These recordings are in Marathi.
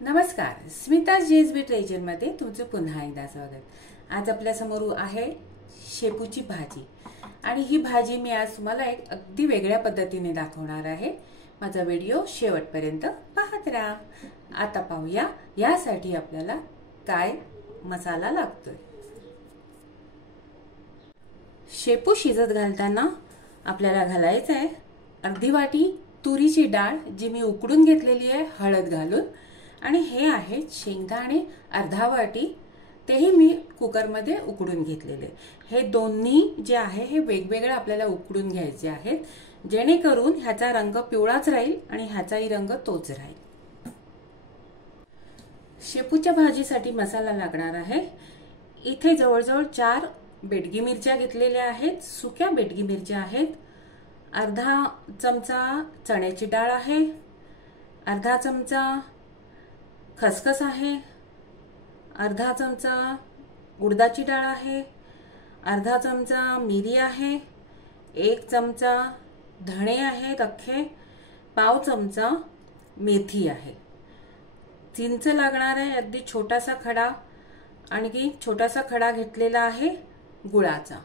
नमस्कार, स्मिता जेएसबी ट्रेजरमध्ये तुमचं पुन्हा एकदा स्वागत। आज आपल्या समोर आहे शेपूची भाजी आणि ही भाजी मी आज तुम्हाला एक अगदी वेगळ्या पद्धतीने दाखवणार आहे। माझा व्हिडिओ शेवटपर्यंत पाहत राहा। आता पाहूया यासाठी आपल्याला काय मसाला लागतोय। शेपू शिजत घालताना आपल्याला घालायचं आहे अर्धी वाटी तुरीची डाळ जी मी उकडून घेतलेली आहे हळद घालून, आणि हे आहे शेंगदाणे अर्धा वाटी, तेही मी कुकर मध्ये उकडून घेतलेले। हे दोन्ही जे आहे हे वेगवेगळे आपल्याला उकडून घ्यायचे आहेत, जेणेकरून ह्याचा रंग पिवळाच राहील आणि ह्याचाही रंग तोच राहील। शेपूच्या भाजीसाठी मसाला लागणार आहे। इथे जवळजवळ 4 बेडगी मिरच्या घेतलेल्या आहेत, सुक्या बेडगी मिरच्या आहेत, अर्धा चमचा चण्याची डाळ आहे, अर्धा चमचा खसखस आहे, अर्धा चमचा उडदाची डाळ आहे, अर्धा चमचा मिरी आहे, 1 चमचा धणे आहेत अख्खे, पाव चमचा मेथी आहे, चिंच लागणार आहे अगदी छोटासा खडा, आणखी छोटासा खडा घेतलेला आहे गुळाचा।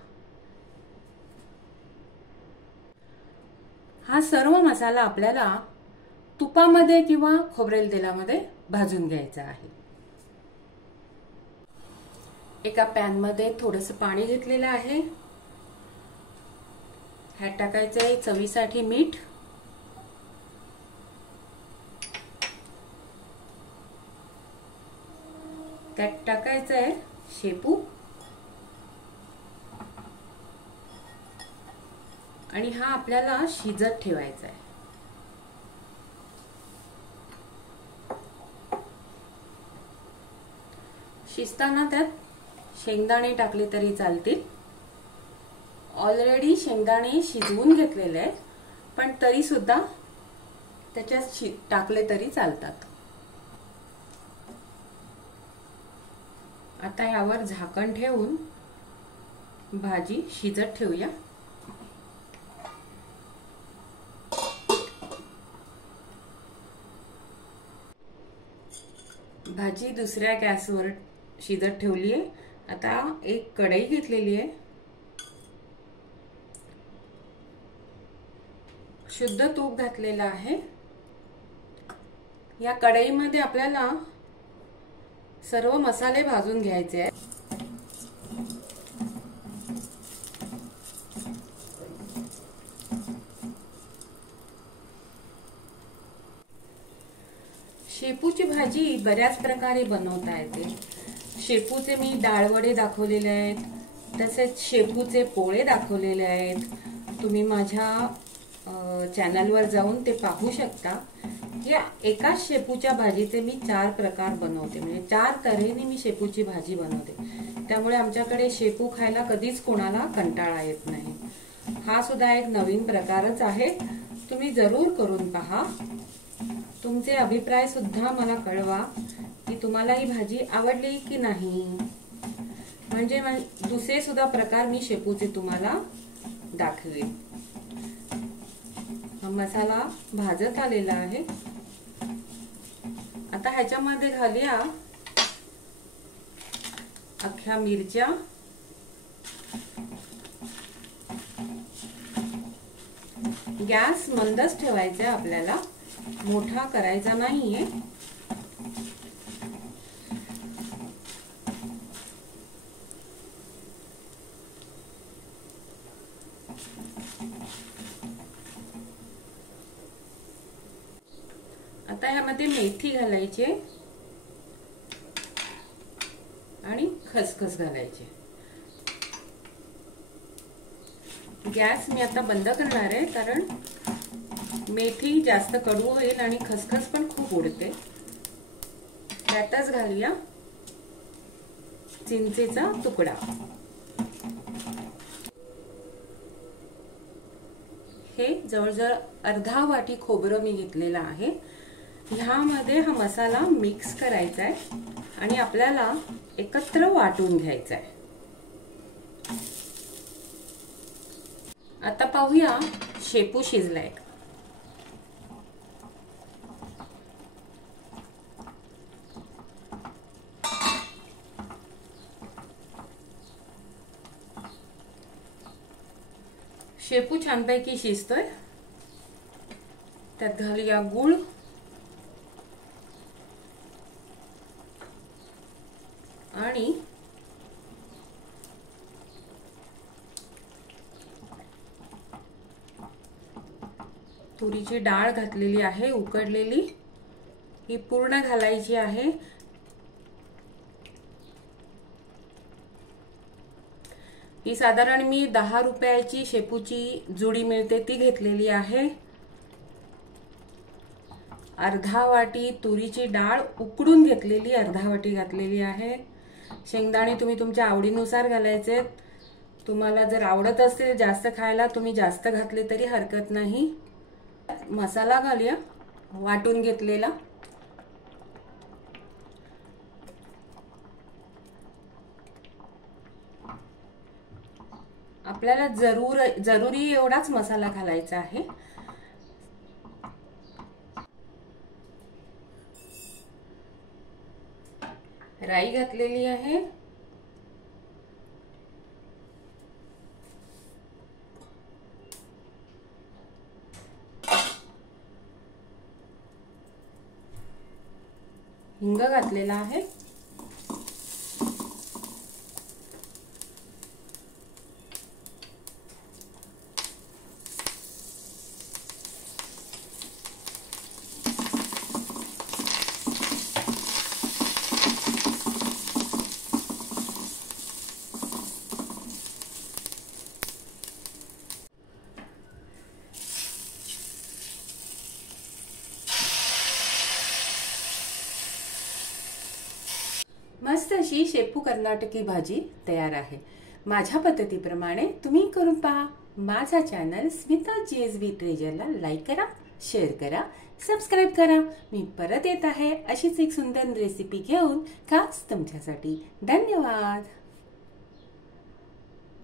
हा सर्व मसाला आपल्याला तुपामध्ये किंवा खोबरेल तेलामध्ये भाजून घ्यायचा आहे। एका पॅन मध्ये थोडंसं पाणी घेतलेलं आहे, ह्यात टाकायचं आहे चवीसाठी मीठ, त्यात टाकायचं आहे शेपू, आणि हा आपल्याला शिजत ठेवायचा आहे। शिजताना त्यात शेंगदाणे टाकले तरी चालतील। ऑलरेडी शेंगदाणे शिजवून घेतलेले आहेत, पण तरी सुद्धा त्याच्यात टाकले तरी चालतात। आता यावर झाकण ठेवून भाजी शिजत ठेवूया। भाजी दुसऱ्या गॅसवर शिजत ठेवली आहे। आता एक कढई घेतलेली आहे, शुद्ध तूप घातलेलं आहे। या कढईमध्ये आपल्याला सर्व मसाले भाजून घ्यायचे आहेत। शेपूची भाजी बऱ्याच प्रकारे बनवता येते। शेपूचे मी डाळवडे दाखवलेले आहेत, तसेच शेपूचे पोळे दाखवलेले आहेत। तुम्ही माझ्या चॅनलवर जाऊन ते पाहू शकता। या एकाच शेपूच्या भाजीचे मी 4 प्रकार बनवते, म्हणजे 4 तऱ्हेने मी शेपूची भाजी बनवते। त्यामुळे आमच्याकडे शेपू खायला कधीच कोणाला कंटाळा येत नाही। हा सुद्धा एक नवीन प्रकारच आहे, तुम्ही जरूर करून पहा। तुमचे अभिप्राय सुद्धा मला कळवा की तुम्हाला ही भाजी आवडली की नाही, म्हणजे दुसरे सुद्धा प्रकार मी शेपूचे तुम्हाला दाखवेन। हा मसाला भाजत आलेला आहे। आता ह्याच्यामध्ये घालूया अख्ख्या मिरच्या, गॅस मंदच ठेवायचा आहे आपल्याला, मोठा करायचा नाहीये। आता ह्यामध्ये मेथी घालायची आणि खसखस घालायची। गॅस मी आता बंद करणार आहे, कारण मेथी जास्त कडू होईल आणि खसखस पण खूप उडते। त्यातच घालूया चिंचेचा तुकडा। हे जवळजवळ अर्धा वाटी खोबरं मी घेतलेलं आहे। ह्यामध्ये हा मसाला मिक्स करायचा आहे आणि आपल्याला एकत्र वाटून घ्यायचा आहे। आता पाहूया शेपू शिजलाय। शेपू छानपैकी शिजतोय, त्यात घालूया गूळ आणि तुरीची डाळ घातलेली आहे उकडलेली, ही पूर्ण घालायची आहे। ही साधारण मी 10 रुपयाची शेपूची जुडी मिळते ती घेतलेली आहे। अर्धा वाटी तुरीची डाळ उकडून घेतलेली अर्धा वाटी घातलेली आहे। शेंगदाणे तुम्ही तुमच्या आवडीनुसार घालायचे, तुम्हाला जर आवडत असेल जास्त खायला तुम्ही जास्त घातले तरी हरकत नाही। मसाला घालूया वाटून घेतलेला, आपल्याला जरुरी एवढाच मसाला घालायचा आहे। राई घातलेली आहे, हिंग घातलेला आहे, मस्त अशी शेपू कर्नाटकी भाजी तयार आहे। माझ्या पद्धतीप्रमाणे तुम्ही करून पहा। माझा चॅनल स्मिता GSB ट्रेजरला लाईक करा, शेअर करा, सबस्क्राइब करा। मी परत येत आहे अशीच एक सुंदर रेसिपी घेऊन खास तुमच्यासाठी। धन्यवाद।